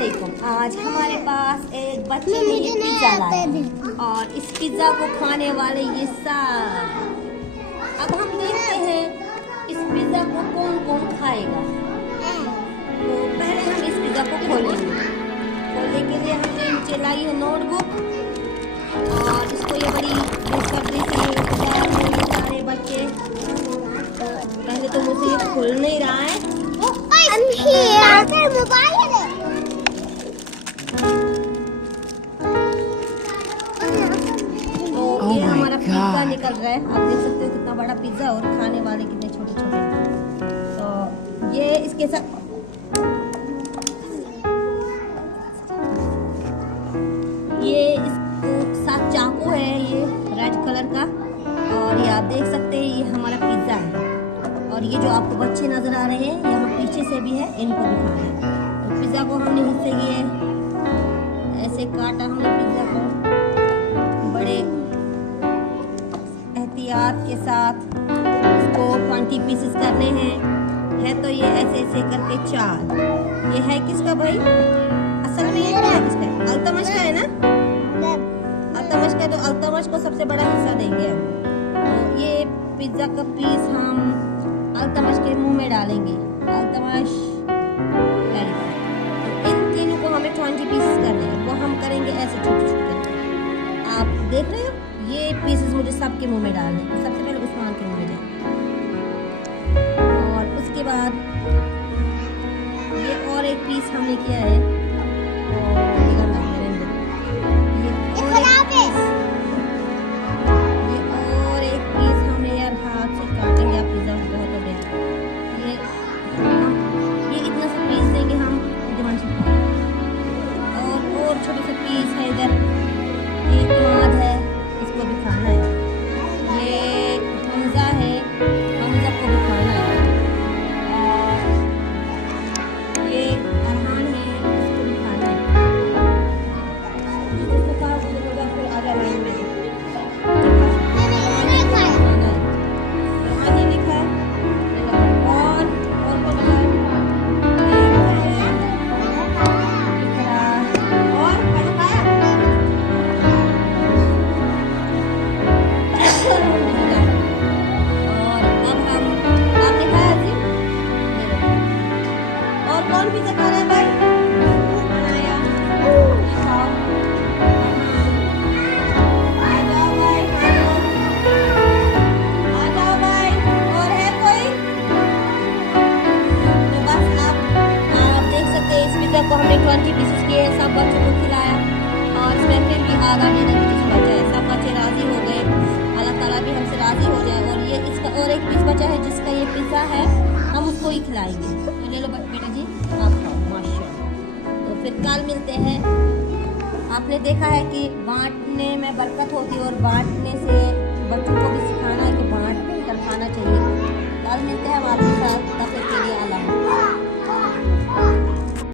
वालेकुम। आज हमारे पास एक बच्चे ने ये पिज्जा लाया और इस पिज्जा को खाने वाले ये सब। अब हम देखते हैं इस पिज्जा को कौन कौन खाएगा। तो पहले हम इस पिज्जा को खोलेंगे। खोलने के लिए हमने नीचे लाई है नोटबुक और इसको ये बड़ी बेसब्री से इंतजार में ये सारे बच्चे। पहले तो मुझे ये खुल नहीं रहा है। तो ये हमारा पिज्जा निकल रहा है। आप देख सकते हो कितना बड़ा पिज्जा और खाने वाले कितने छोटे छोटे। तो ये इसके साथ साथ चाकू है ये रेड कलर का। और ये आप देख सकते हैं ये हमारा पिज्जा है। और ये जो आपको बच्चे नजर आ रहे हैं यहाँ पीछे से भी है, इनको भी खाना है। तो पिज्जा को हमने हिस्से किए, ऐसे काटा हमने पिज्जा को बड़े एहतियात के साथ। इसको 20 पीसेस करने हैं। है तो ये ऐसे ऐसे करके 4। ये है किसका भाई? असल में ये क्या है किसका? अल्तमश का है ना? अल्तमश का। तो अल्तमश को सबसे बड़ा हिस्सा देंगे हम। तो ये पिज्जा का पीस हम अल्तमश के मुंह में डालेंगे। अल्तमश तो इन तीनों को हमें 20 पीसेस करने हैं। वो हम करेंगे ऐसे छोटे छोटे। आप देख रहे हो ये पीसेस मुझे सबके मुंह में डालने हैं। सबसे पहले उस्मान के मुंह में जाए और उसके बाद ये और एक पीस हमने किया है। छोटे से पीस है इधर। एक माद है, इसको भी खाना है। ये हमजा है, हमजा को भी खाना है। और ये अरहान है, इसको भी खाना है। जिसको कहा वो होगा फिर आधा लाइन में लिखा है। और कौन पिज्जा खा रहा है भाई? आ जाओ भाई, आ जाओ भाई। और है कोई? तो बस आप देख सकते हैं इस पिज्जा को हमने 20 पीसेस किए। सब बच्चों को खिलाया और इसमें फिर भी आधा डेढ़ पीस बचा है। सब बच्चे राजी हो गए। अल्लाह ताला भी हमसे राजी हो जाए। और ये इसका और एक पीस बचा है जिसका ये पिज्जा है, हम उसको ही खिलाएंगे। तो ले लो बेटा जी, आप खाओ माशाल्लाह। तो फिर कल मिलते हैं। आपने देखा है कि बांटने में बरकत होती है और बांटने से